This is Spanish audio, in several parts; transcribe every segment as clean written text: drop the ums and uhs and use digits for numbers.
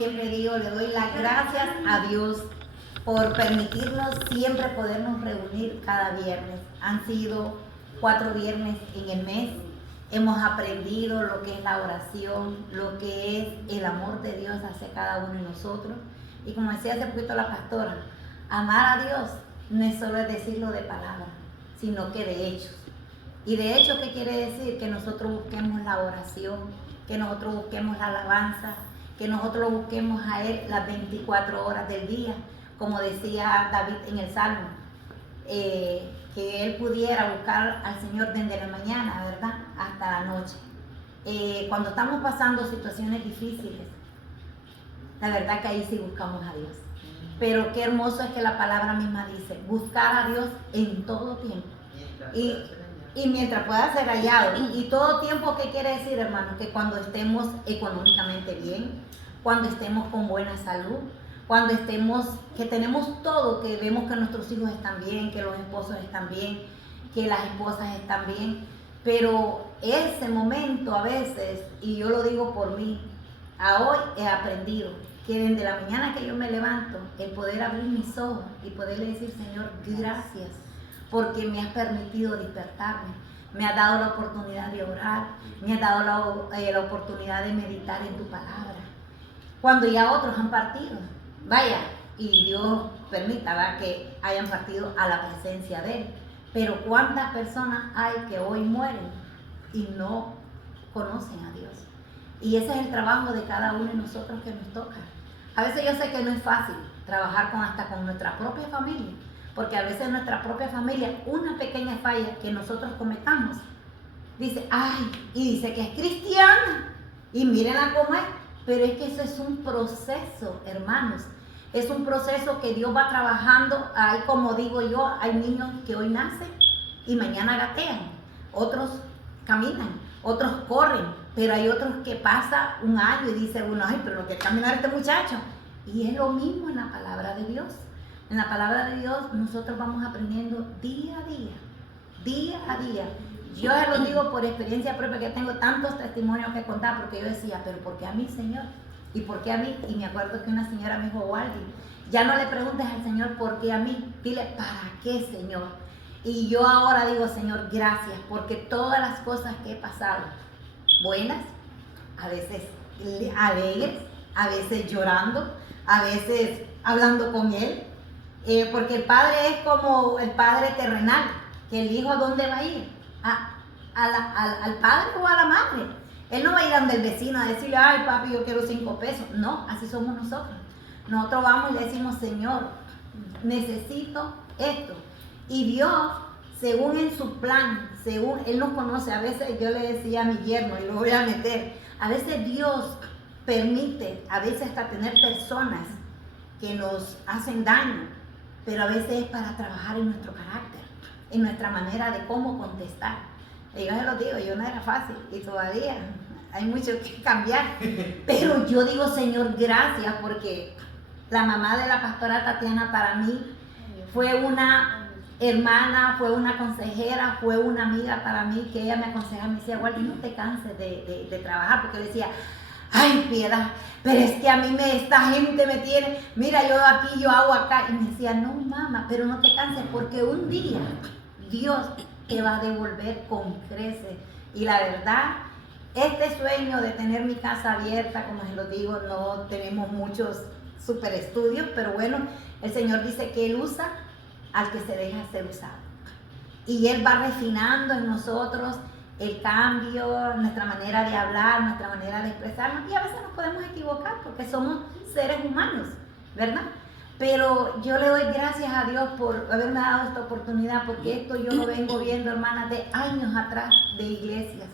Siempre digo, le doy las gracias a Dios por permitirnos siempre podernos reunir cada viernes. Han sido 4 viernes en el mes. Hemos aprendido lo que es la oración, lo que es el amor de Dios hacia cada uno de nosotros. Y como decía hace poquito la pastora, amar a Dios no es solo decirlo de palabras, sino que de hechos. Y de hecho, ¿qué quiere decir? Que nosotros busquemos la oración, que nosotros busquemos la alabanza, que nosotros busquemos a Él las 24 horas del día, como decía David en el Salmo, que Él pudiera buscar al Señor desde la mañana, ¿verdad?, hasta la noche. Cuando estamos pasando situaciones difíciles, la verdad que ahí sí buscamos a Dios. Pero qué hermoso es que la palabra misma dice, buscar a Dios en todo tiempo. Y mientras pueda ser hallado. Y todo tiempo, ¿qué quiere decir, hermano? Que cuando estemos económicamente bien, cuando estemos con buena salud, cuando estemos, que tenemos todo, que vemos que nuestros hijos están bien, que los esposos están bien, que las esposas están bien. Pero ese momento a veces, y yo lo digo por mí, a hoy he aprendido que desde la mañana que yo me levanto, el poder abrir mis ojos y poderle decir, Señor, gracias, porque me has permitido despertarme, me has dado la oportunidad de orar, me has dado la oportunidad de meditar en tu palabra. Cuando ya otros han partido, vaya, y Dios permita, ¿verdad?, que hayan partido a la presencia de Él. Pero ¿cuántas personas hay que hoy mueren y no conocen a Dios? Y ese es el trabajo de cada uno de nosotros que nos toca. A veces yo sé que no es fácil trabajar hasta con nuestra propia familia, porque a veces nuestra propia familia, una pequeña falla que nosotros cometamos, dice, ay, y dice que es cristiana, y mírenla cómo es, pero es que eso es un proceso, hermanos, es un proceso que Dios va trabajando. Hay, como digo yo, hay niños que hoy nacen y mañana gatean, otros caminan, otros corren, pero hay otros que pasa un año y dice uno, ay, pero lo que caminar este muchacho. Y es lo mismo en la palabra de Dios. En la palabra de Dios nosotros vamos aprendiendo día a día, día a día. Yo ya lo digo por experiencia propia, que tengo tantos testimonios que contar, porque yo decía, pero ¿por qué a mí, Señor? ¿Y por qué a mí? Y me acuerdo que una señora me dijo, Waldy, ya no le preguntes al Señor por qué a mí, dile, ¿para qué, Señor? Y yo ahora digo, Señor, gracias, porque todas las cosas que he pasado, buenas, a veces alegres, a veces llorando, a veces hablando con Él, porque el Padre es como el Padre terrenal, que el Hijo, ¿a dónde va a ir? Al Padre o a la Madre. Él no va a ir donde el vecino a decirle, ay papi, yo quiero 5 pesos. No, así somos nosotros. Nosotros vamos y le decimos, Señor, necesito esto. Y Dios, según en su plan, según Él nos conoce, a veces yo le decía a mi yerno, y lo voy a meter, a veces Dios permite, a veces hasta tener personas que nos hacen daño, pero a veces es para trabajar en nuestro carácter, en nuestra manera de cómo contestar. Y yo se lo digo, yo no era fácil y todavía hay mucho que cambiar, pero yo digo, Señor, gracias, porque la mamá de la pastora Tatiana para mí fue una hermana, fue una consejera, fue una amiga para mí, que ella me aconsejaba, me decía, Waldy, no te canses de trabajar, porque decía, ay, Piedad, pero es que a mí esta gente me tiene, mira, yo aquí, yo hago acá, y me decía, no, mamá, pero no te canses, porque un día Dios te va a devolver con creces. Y la verdad, este sueño de tener mi casa abierta, como se lo digo, no tenemos muchos super estudios, pero bueno, el Señor dice que Él usa al que se deja ser usado. Y Él va refinando en nosotros el cambio, nuestra manera de hablar, nuestra manera de expresarnos, y a veces nos podemos equivocar porque somos seres humanos, ¿verdad? Pero yo le doy gracias a Dios por haberme dado esta oportunidad, porque esto yo lo vengo viendo, hermanas, de años atrás, de iglesias.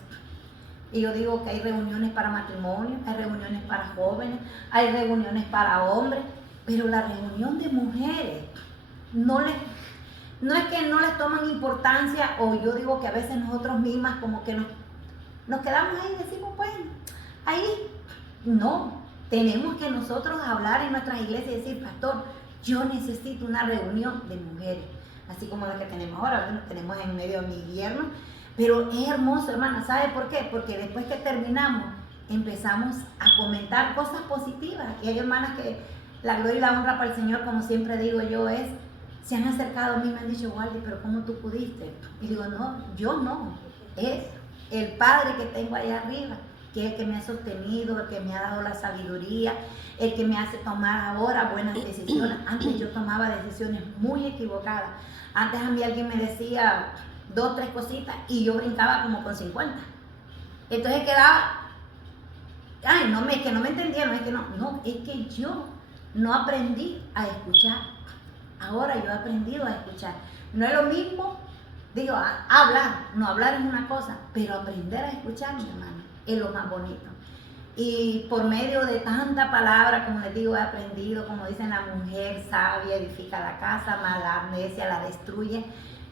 Y yo digo que hay reuniones para matrimonio, hay reuniones para jóvenes, hay reuniones para hombres, pero la reunión de mujeres no es que no les toman importancia, o yo digo que a veces nosotros mismas como que nos quedamos ahí y decimos, pues, ahí no. Tenemos que nosotros hablar en nuestras iglesias y decir, pastor, yo necesito una reunión de mujeres, así como la que tenemos ahora. Bueno, tenemos en medio de mi invierno, pero es hermoso, hermana. ¿Sabe por qué? Porque después que terminamos, empezamos a comentar cosas positivas. Y hay hermanas que la gloria y la honra para el Señor, como siempre digo yo, se han acercado a mí y me han dicho, Waldy, pero ¿cómo tú pudiste? Y digo, no, yo no, es el Padre que tengo allá arriba, que es el que me ha sostenido, el que me ha dado la sabiduría, el que me hace tomar ahora buenas decisiones. Antes yo tomaba decisiones muy equivocadas. Antes a mí alguien me decía 2, 3 cositas y yo brincaba como con 50. Entonces quedaba, ay, no, es que no me entendieron, es que no, es que yo no aprendí a escuchar. Ahora yo he aprendido a escuchar. No es lo mismo, digo, hablar es una cosa, pero aprender a escuchar, mi hermano, es lo más bonito. Y por medio de tanta palabra, como les digo, he aprendido, como dicen, la mujer sabia edifica la casa, mala necia la destruye.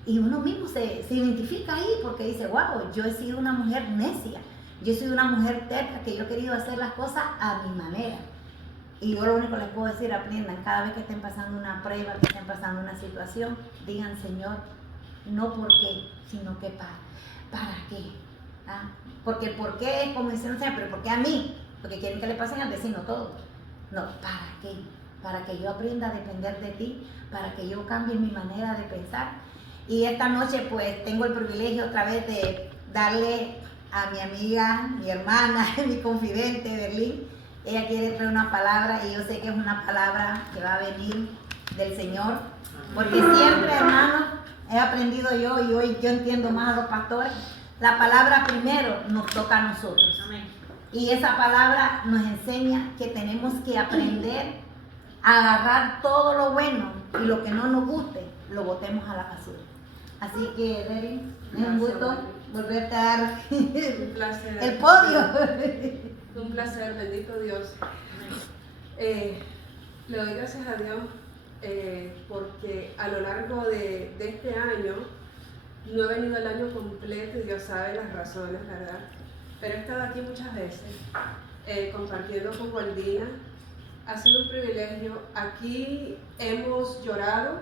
Y uno mismo se identifica ahí porque dice, wow, yo he sido una mujer necia, yo he sido una mujer terca, que yo he querido hacer las cosas a mi manera. Y yo lo único que les puedo decir, aprendan, cada vez que estén pasando una prueba, que estén pasando una situación, digan, Señor, no por qué, sino que para qué. ¿Ah? Porque por qué es como dicen siempre, ¿por qué a mí? Porque quieren que le pasen al vecino todo. No, ¿para qué? Para que yo aprenda a depender de ti, para que yo cambie mi manera de pensar. Y esta noche pues tengo el privilegio otra vez de darle a mi amiga, mi hermana, mi confidente, Berlín. Ella quiere traer una palabra y yo sé que es una palabra que va a venir del Señor. Porque siempre, hermano, he aprendido yo y hoy yo entiendo más a los pastores. La palabra primero nos toca a nosotros. Amén. Y esa palabra nos enseña que tenemos que aprender a agarrar todo lo bueno y lo que no nos guste, lo botemos a la basura. Así que, Reri, es un gusto volverte a dar el podio. Un placer, bendito Dios. Le doy gracias a Dios porque a lo largo de este año, no he venido el año completo y Dios sabe las razones, ¿verdad? Pero he estado aquí muchas veces compartiendo con Waldina. Ha sido un privilegio. Aquí hemos llorado,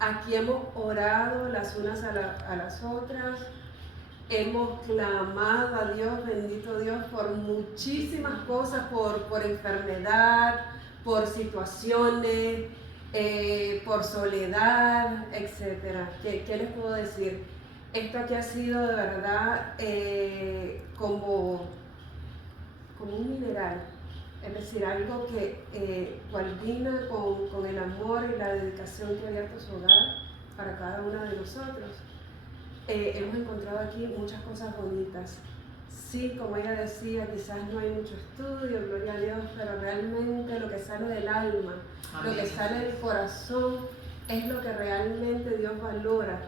aquí hemos orado las unas a las otras. Hemos clamado a Dios, bendito Dios, por muchísimas cosas, por enfermedad, por situaciones, por soledad, etc. ¿Qué les puedo decir? Esto aquí ha sido de verdad como un mineral, es decir, algo que Waldina con el amor y la dedicación que ha abierto su hogar para cada una de nosotros. Hemos encontrado aquí muchas cosas bonitas. Sí, como ella decía, quizás no hay mucho estudio, gloria a Dios, pero realmente lo que sale del alma, amén, lo que sale del corazón, es lo que realmente Dios valora.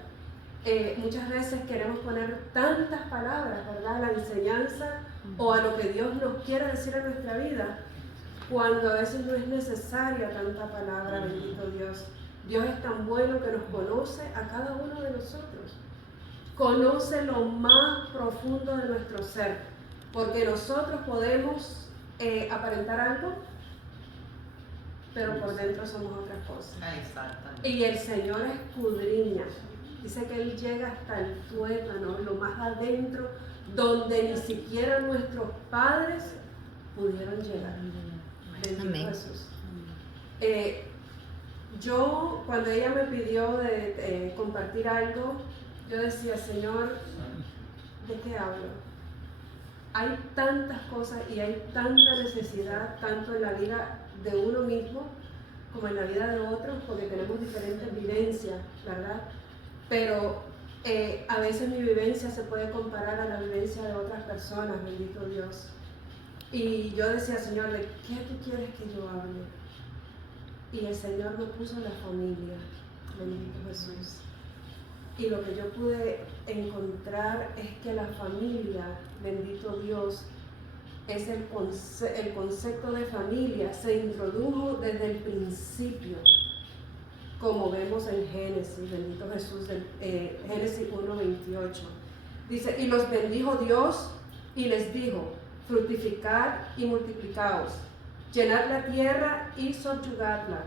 Muchas veces queremos poner tantas palabras, ¿verdad?, a la enseñanza o a lo que Dios nos quiere decir en nuestra vida, cuando a veces no es necesaria tanta palabra, bendito Dios. Dios es tan bueno que nos conoce a cada uno de nosotros. Conoce lo más profundo de nuestro ser, porque nosotros podemos aparentar algo, pero por dentro somos otras cosas. Y el Señor escudriña, dice que Él llega hasta el tuétano, lo más adentro, donde ni siquiera nuestros padres pudieron llegar. Bendito Jesús. Yo, cuando ella me pidió de compartir algo, yo decía, Señor, ¿de qué hablo? Hay tantas cosas y hay tanta necesidad, tanto en la vida de uno mismo como en la vida de otros, porque tenemos diferentes vivencias, ¿verdad? Pero a veces mi vivencia se puede comparar a la vivencia de otras personas, bendito Dios. Y yo decía, Señor, ¿de qué tú quieres que yo hable? Y el Señor me puso la familia, bendito Jesús. Y lo que yo pude encontrar es que la familia, bendito Dios, es el concepto de familia, se introdujo desde el principio, como vemos en Génesis, bendito Jesús, Génesis 1:28. Dice, y los bendijo Dios y les dijo, fructificad y multiplicaos, llenad la tierra y subyugadla,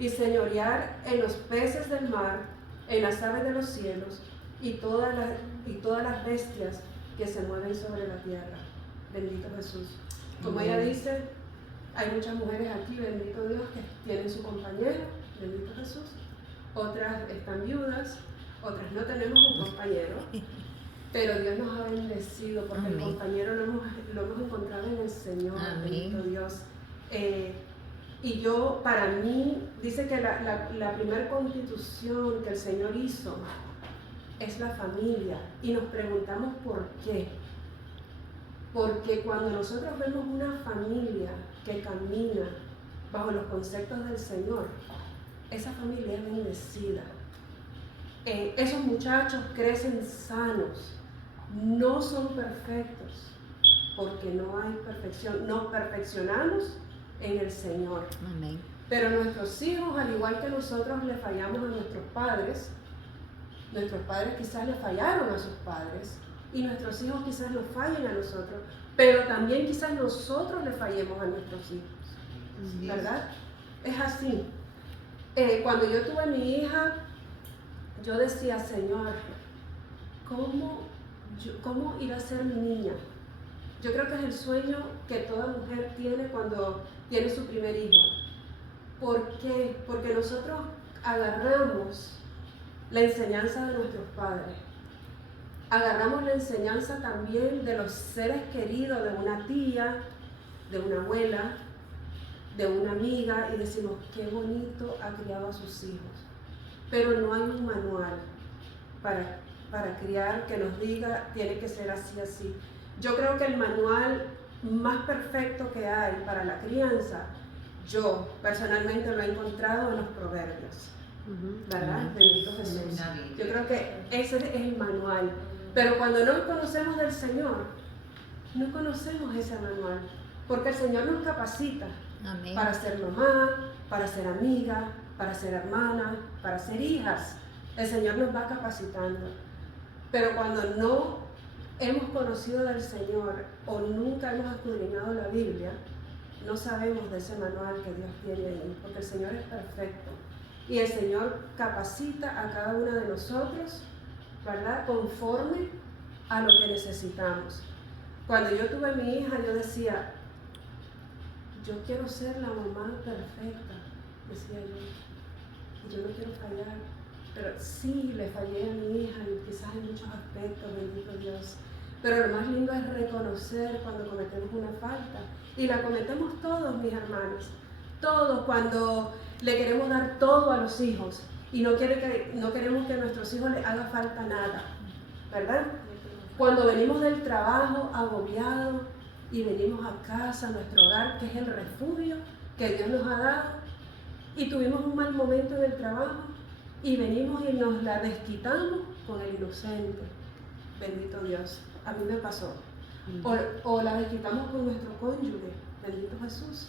y señorear en los peces del mar, en las aves de los cielos y todas las bestias que se mueven sobre la tierra. Bendito Jesús. Como ella dice, hay muchas mujeres aquí, bendito Dios, que tienen su compañero, bendito Jesús. Otras están viudas, otras no tenemos un compañero, pero Dios nos ha bendecido porque el compañero lo hemos encontrado en el Señor, bendito Dios. Y yo, para mí, dice que la primera constitución que el Señor hizo es la familia. Y nos preguntamos por qué. Porque cuando nosotros vemos una familia que camina bajo los conceptos del Señor, esa familia es bendecida. Esos muchachos crecen sanos, no son perfectos, porque no hay perfección. Nos perfeccionamos en el Señor. Amén. Pero nuestros hijos, al igual que nosotros le fallamos a nuestros padres quizás le fallaron a sus padres, y nuestros hijos quizás nos fallen a nosotros, pero también quizás nosotros le fallemos a nuestros hijos, ¿verdad? Es así. Cuando yo tuve mi hija, yo decía, Señor, ¿cómo irá a ser mi niña? Yo creo que es el sueño que toda mujer tiene cuando tiene su primer hijo. ¿Por qué? Porque nosotros agarramos la enseñanza de nuestros padres. Agarramos la enseñanza también de los seres queridos, de una tía, de una abuela, de una amiga, y decimos, qué bonito ha criado a sus hijos. Pero no hay un manual para criar que nos diga, tiene que ser así, así. Yo creo que el manual más perfecto que hay para la crianza, yo personalmente lo he encontrado en los proverbios, ¿verdad? Bendito Jesús. Yo creo que ese es el manual. Pero cuando no conocemos del Señor, no conocemos ese manual, porque el Señor nos capacita. Amén. Para ser mamá, para ser amiga, para ser hermana, para ser hijas. El Señor nos va capacitando. Pero cuando no hemos conocido del Señor o nunca hemos escudriñado la Biblia, no sabemos de ese manual que Dios tiene ahí, porque el Señor es perfecto. Y el Señor capacita a cada una de nosotros, ¿verdad? Conforme a lo que necesitamos. Cuando yo tuve mi hija, yo decía, yo quiero ser la mamá perfecta, decía yo, y yo no quiero fallar, pero sí le fallé a mi hija, y quizás en muchos aspectos, bendito Dios, pero lo más lindo es reconocer cuando cometemos una falta, y la cometemos todos, mis hermanos, todos, cuando le queremos dar todo a los hijos, y no queremos que a nuestros hijos les haga falta nada, ¿verdad? Cuando venimos del trabajo agobiados, y venimos a casa, a nuestro hogar, que es el refugio que Dios nos ha dado, y tuvimos un mal momento en el trabajo, y venimos y nos la desquitamos con el inocente. Bendito Dios, a mí me pasó. O la desquitamos con nuestro cónyuge, bendito Jesús.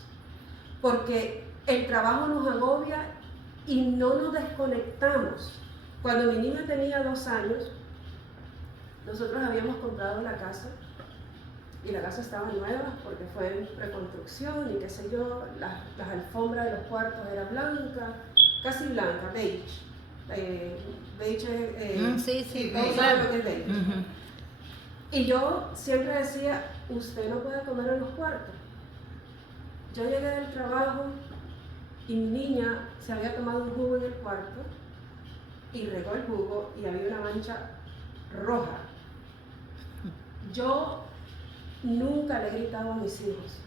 Porque el trabajo nos agobia y no nos desconectamos. Cuando mi niña tenía 2 años, nosotros habíamos comprado la casa, y la casa estaba nueva porque fue en reconstrucción y qué sé yo, las alfombras de los cuartos eran blancas, casi blanca, beige. Beige sí, todos saben lo que es beige. Y yo siempre decía, usted no puede comer en los cuartos. Yo llegué del trabajo y mi niña se había tomado un jugo en el cuarto y regó el jugo y había una mancha roja. Yo nunca le he gritado a mis hijos,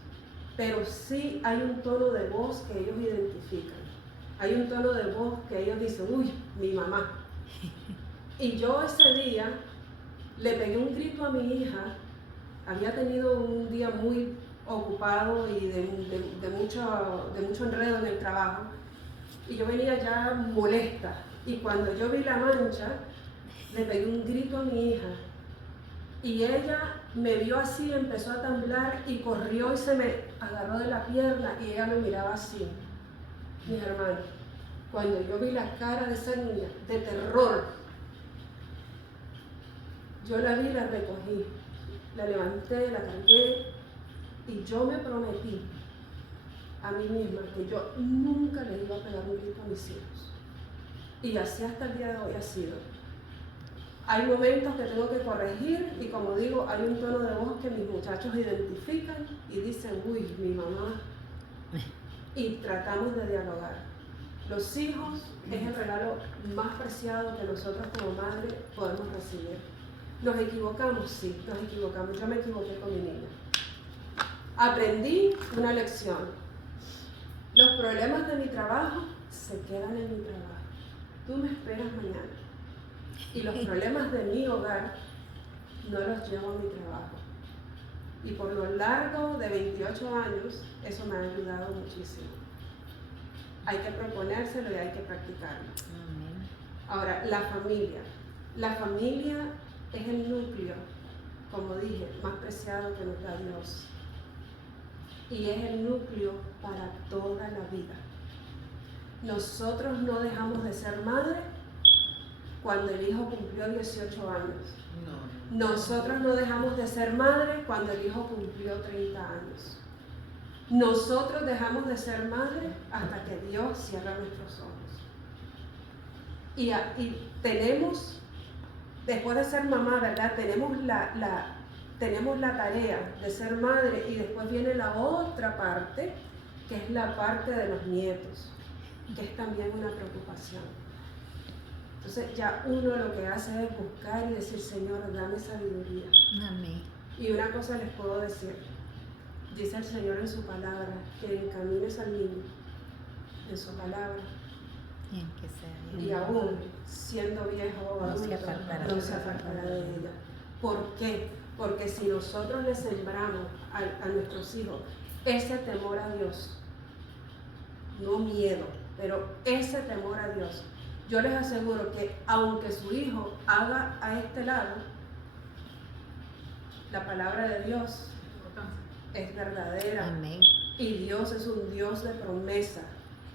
pero sí hay un tono de voz que ellos identifican. Hay un tono de voz que ellos dicen, uy, mi mamá. Y yo ese día le pegué un grito a mi hija. Había tenido un día muy ocupado y de mucho enredo en el trabajo. Y yo venía ya molesta. Y cuando yo vi la mancha, le pegué un grito a mi hija. Y ella me vio así, empezó a temblar y corrió y se me agarró de la pierna y ella me miraba así. Mis hermanos, cuando yo vi la cara de esa niña, de terror, yo la vi, la recogí, la levanté, la cargué y yo me prometí a mí misma que yo nunca le iba a pegar un grito a mis hijos. Y así hasta el día de hoy ha sido. Hay momentos que tengo que corregir y como digo, hay un tono de voz que mis muchachos identifican y dicen, uy, mi mamá. Y tratamos de dialogar. Los hijos es el regalo más preciado que nosotros como madre podemos recibir. ¿Nos equivocamos? Sí, nos equivocamos. Yo me equivoqué con mi niña. Aprendí una lección. Los problemas de mi trabajo se quedan en mi trabajo. Tú me esperas mañana. Y los problemas de mi hogar no los llevo a mi trabajo. Y por lo largo de 28 años, eso me ha ayudado muchísimo. Hay que proponérselo y hay que practicarlo. Ahora, la familia. La familia es el núcleo, como dije, más preciado que nos da Dios. Y es el núcleo para toda la vida. Nosotros no dejamos de ser madre cuando el hijo cumplió 18 años. Nosotros no dejamos de ser madre cuando el hijo cumplió 30 años. Nosotros dejamos de ser madre hasta que Dios cierra nuestros ojos. Y tenemos, después de ser mamá, ¿verdad? Tenemos la tarea de ser madre y después viene la otra parte, que es la parte de los nietos, que es también una preocupación. Entonces ya uno lo que hace es buscar y decir, Señor, dame sabiduría. Amén. Y una cosa les puedo decir, dice el Señor en su palabra, que encamines al niño en su palabra. Y aún siendo viejo o adulto, no se apartará de ella. ¿Por qué? Porque si nosotros le sembramos a nuestros hijos ese temor a Dios, no miedo, pero ese temor a Dios, yo les aseguro que aunque su hijo haga a este lado, la palabra de Dios es verdadera. Amén. Y Dios es un Dios de promesa.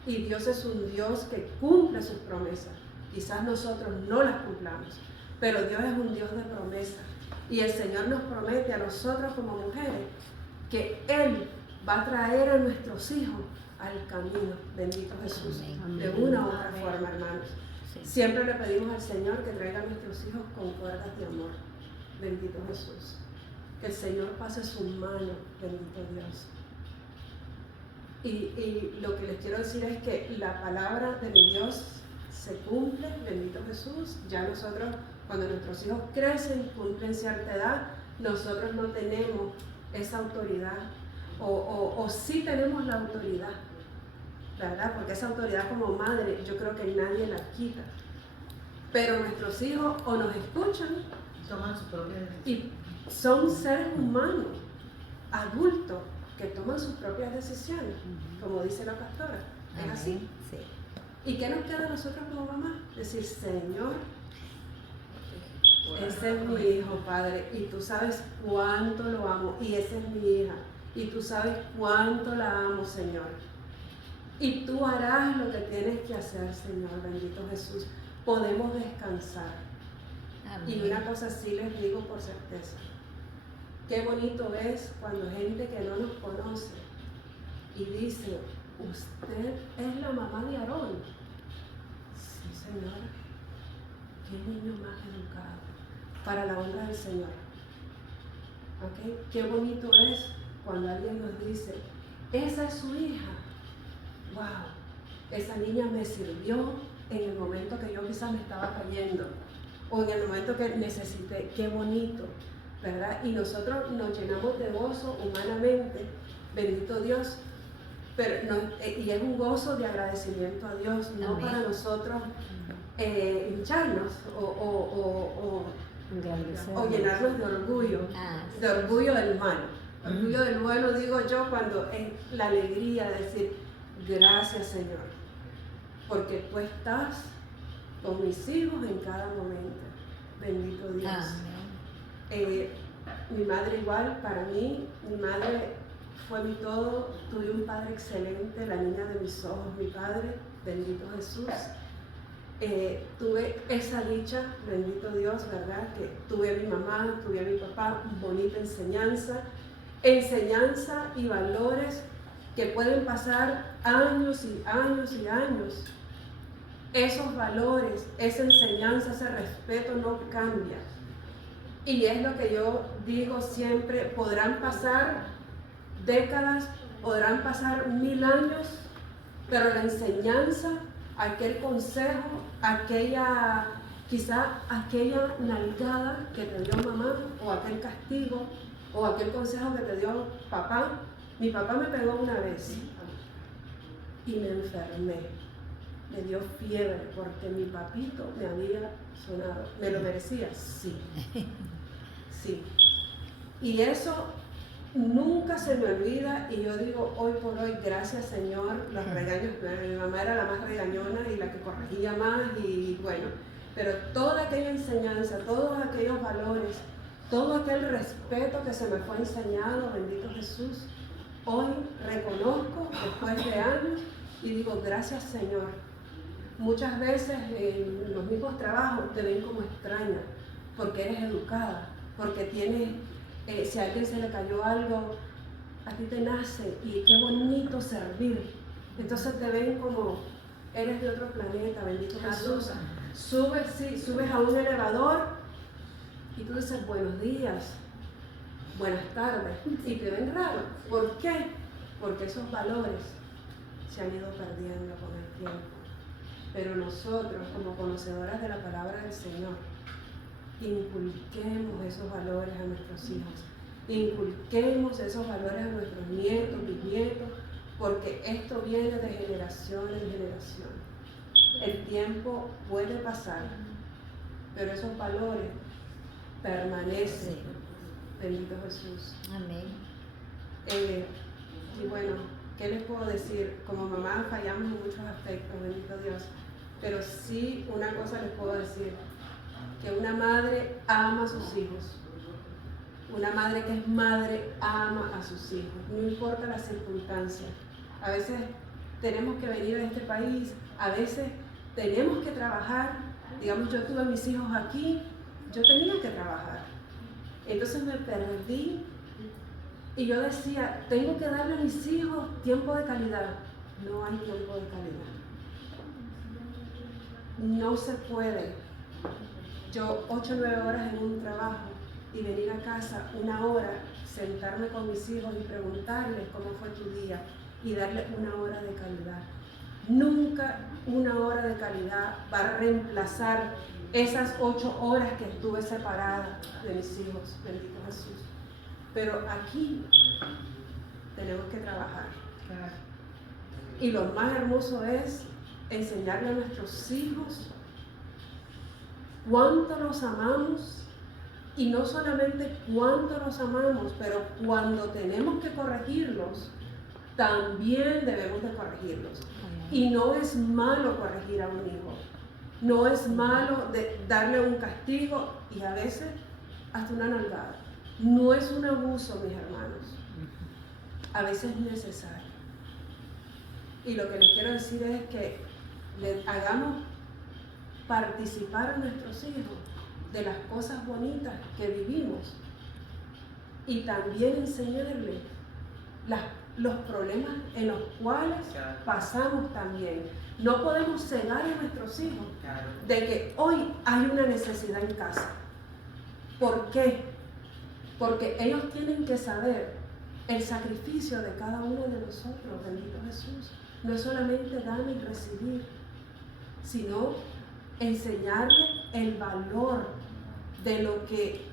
Y Dios es un Dios que cumple sus promesas. Quizás nosotros no las cumplamos, pero Dios es un Dios de promesa. Y el Señor nos promete a nosotros como mujeres que Él va a traer a nuestros hijos al camino. Bendito Jesús. Amén. De una u otra forma, hermanos. Sí. Siempre le pedimos al Señor que traiga a nuestros hijos con cuerdas de amor. Bendito Jesús. Que el Señor pase su mano, bendito Dios. Y lo que les quiero decir es que la palabra de mi Dios se cumple, bendito Jesús. Ya nosotros, cuando nuestros hijos crecen, cumplen cierta edad, nosotros no tenemos esa autoridad, o sí tenemos la autoridad, ¿verdad? Porque esa autoridad como madre, yo creo que nadie la quita. Pero nuestros hijos o nos escuchan, toman su propia decisión. y son seres humanos, adultos, que toman sus propias decisiones, como dice la pastora. ¿Es así? Sí. ¿Y qué nos queda a nosotros como mamá? Decir, Señor, ese es mi hijo, Padre, y tú sabes cuánto lo amo, y esa es mi hija, y tú sabes cuánto la amo, Señor. Y tú harás lo que tienes que hacer, Señor, bendito Jesús. Podemos descansar. Amén. Y una cosa sí les digo por certeza. Qué bonito es cuando gente que no nos conoce y dice, usted es la mamá de Aarón. Sí, señora. Qué niño más educado. Para la honra del Señor. ¿Okay? Qué bonito es cuando alguien nos dice, esa es su hija. Wow, esa niña me sirvió en el momento que yo quizás me estaba cayendo o en el momento que necesité. Qué bonito, ¿verdad? Y nosotros nos llenamos de gozo humanamente, bendito Dios, pero y es un gozo de agradecimiento a Dios, no Amén. para nosotros hincharnos o llenarnos de orgullo, de orgullo del malo. Orgullo del bueno, digo yo, cuando es la alegría de decir, gracias Señor, porque tú estás con mis hijos en cada momento. Bendito Dios. Mi madre igual, para mí, mi madre fue mi todo. Tuve un padre excelente, la niña de mis ojos, mi padre, bendito Jesús. Tuve esa dicha, bendito Dios, ¿verdad? Que tuve a mi mamá, tuve a mi papá, bonita enseñanza y valores que pueden pasar años y años y años esos valores, esa enseñanza, ese respeto no cambia. Y es lo que yo digo siempre, podrán pasar décadas, podrán pasar 1000 años, pero la enseñanza, aquel consejo, quizá aquella nalgada que te dio mamá, o aquel castigo, o aquel consejo que te dio papá. Mi papá me pegó una vez y me enfermé, me dio fiebre porque mi papito me había sonado. ¿Me lo merecía? Sí, sí. Y eso nunca se me olvida, y yo digo hoy por hoy, gracias Señor, los regaños. Mi mamá era la más regañona y la que corregía más, y bueno, pero toda aquella enseñanza, todos aquellos valores, todo aquel respeto que se me fue enseñado, bendito Jesús, hoy reconozco después de años y digo gracias Señor. Muchas veces en los mismos trabajos te ven como extraña, porque eres educada, porque tienes, si a alguien se le cayó algo, a ti te nace y qué bonito servir. Entonces te ven como eres de otro planeta, bendito Jesús. Subes a un elevador y tú dices buenos días, buenas tardes, y te ven raro. ¿Por qué? Porque esos valores se han ido perdiendo con el tiempo. Pero nosotros, como conocedoras de la palabra del Señor, inculquemos esos valores a nuestros hijos, inculquemos esos valores a nuestros nietos, bisnietos, porque esto viene de generación en generación. El tiempo puede pasar, pero esos valores permanecen. Bendito Jesús. Amén. Y bueno, ¿qué les puedo decir? Como mamá fallamos en muchos aspectos, bendito Dios, pero sí una cosa les puedo decir, que una madre ama a sus hijos. Una madre que es madre ama a sus hijos, no importa las circunstancias. A veces tenemos que venir a este país, a veces tenemos que trabajar. Digamos, yo tuve a mis hijos aquí, yo tenía que trabajar. Entonces me perdí y yo decía, tengo que darle a mis hijos tiempo de calidad. No hay tiempo de calidad. No se puede. Yo 8 o 9 horas en un trabajo y venir a casa 1 hora, sentarme con mis hijos y preguntarles cómo fue tu día y darle 1 hora de calidad. Nunca 1 hora de calidad va a reemplazar esas 8 horas que estuve separada de mis hijos, bendito Jesús. Pero aquí tenemos que trabajar. Y lo más hermoso es enseñarle a nuestros hijos cuánto los amamos, y no solamente cuánto los amamos, pero cuando tenemos que corregirlos, también debemos de corregirlos. Y no es malo corregir a un hijo, no es malo darle un castigo y a veces hasta una nalgada. No es un abuso, mis hermanos, a veces es necesario. Y lo que les quiero decir es que le hagamos participar a nuestros hijos de las cosas bonitas que vivimos y también enseñarles los problemas en los cuales pasamos también. No podemos cegar a nuestros hijos de que hoy hay una necesidad en casa. ¿Por qué? Porque ellos tienen que saber el sacrificio de cada uno de nosotros, bendito Jesús. No es solamente dar y recibir, sino enseñarle el valor de lo que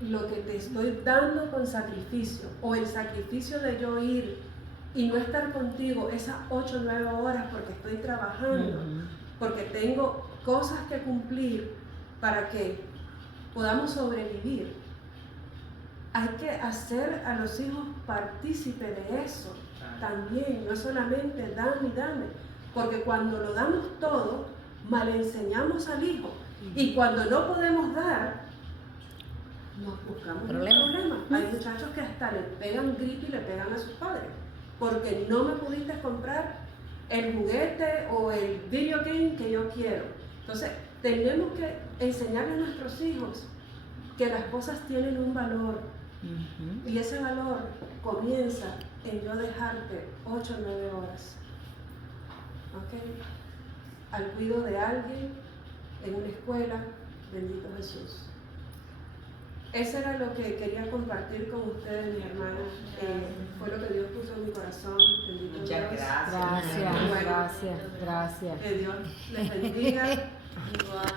te estoy dando con sacrificio, o el sacrificio de yo ir y no estar contigo esas 8 o 9 horas porque estoy trabajando, porque tengo cosas que cumplir para que podamos sobrevivir. Hay que hacer a los hijos partícipes de eso también, no solamente dame y dame, porque cuando lo damos todo, mal enseñamos al hijo, y cuando no podemos dar, nos buscamos un problema. Hay muchachos que hasta le pegan grito y le pegan a sus padres, porque no me pudiste comprar el juguete o el video game que yo quiero. Entonces, tenemos que enseñarle a nuestros hijos que las cosas tienen un valor, y ese valor comienza en yo dejarte 8 o 9 horas. ¿Okay? al cuidado de alguien en una escuela. Bendito Jesús. Eso era lo que quería compartir con ustedes, mis hermanas. Fue lo que Dios puso en mi corazón. Bendito Muchas Dios. gracias. Gracias, Bueno, gracias, gracias. Que Dios les bendiga. Igual.